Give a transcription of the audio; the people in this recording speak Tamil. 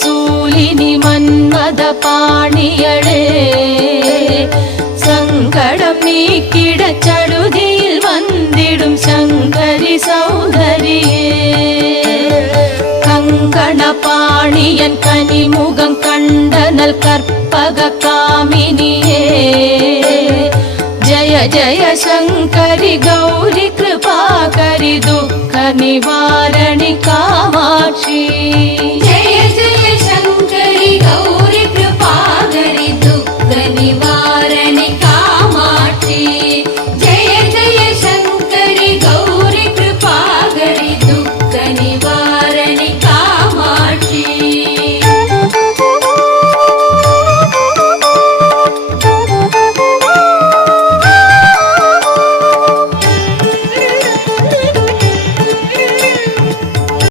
திரிசூலினி மன்மத பாணியளே சங்கடம் நீக்கிட சடுதியில் வந்திடும் சங்கரி சௌந்தரியே கங்கண பாணியன் கனிமுகம் கண்டனல் கற்பக காமினியே जय जय शंकरि गौरी कृपाकरि दुःख निवारणि का